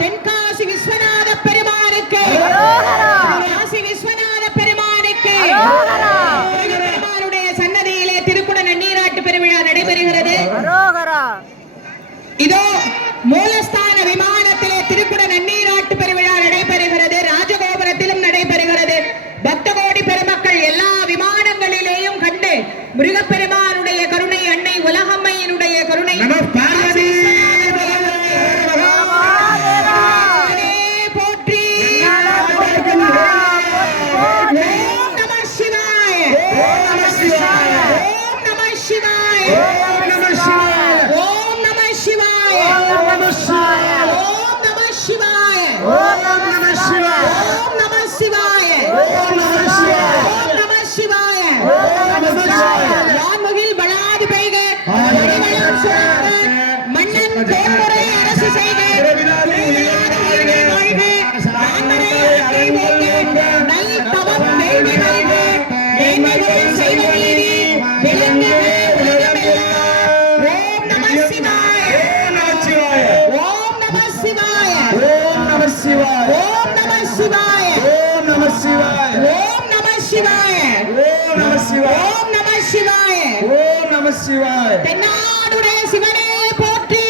தென்காசி விஸ்வநாத பெருமானுக்கு. காசி விஸ்வநாத பெருமானுக்கு. பெருமானுடைய சன்னதியிலே திருக்குட நன்னீராட்டு பெருவிழா நடைபெறுகிறது. இதோ மூலஸ்தான விமானத்திலே திருக்குட நன்னீராட்டு பெருமிழா நடைபெறுகிறது. ராஜகோபுரத்திலும் நடைபெறுகிறது. பக்தகோடி பெருமக்கள் எல்லா விமானங்களிலேயும் கண்டு மிருகப்பெரும் பெய்க மன்னன் தேவரை அரசு செய்க. சிவாய. ஓம் நம சிவாய. ஓம் நம சிவாய. நம சிவாய தென்னாடுடைய சிவனே போற்றி.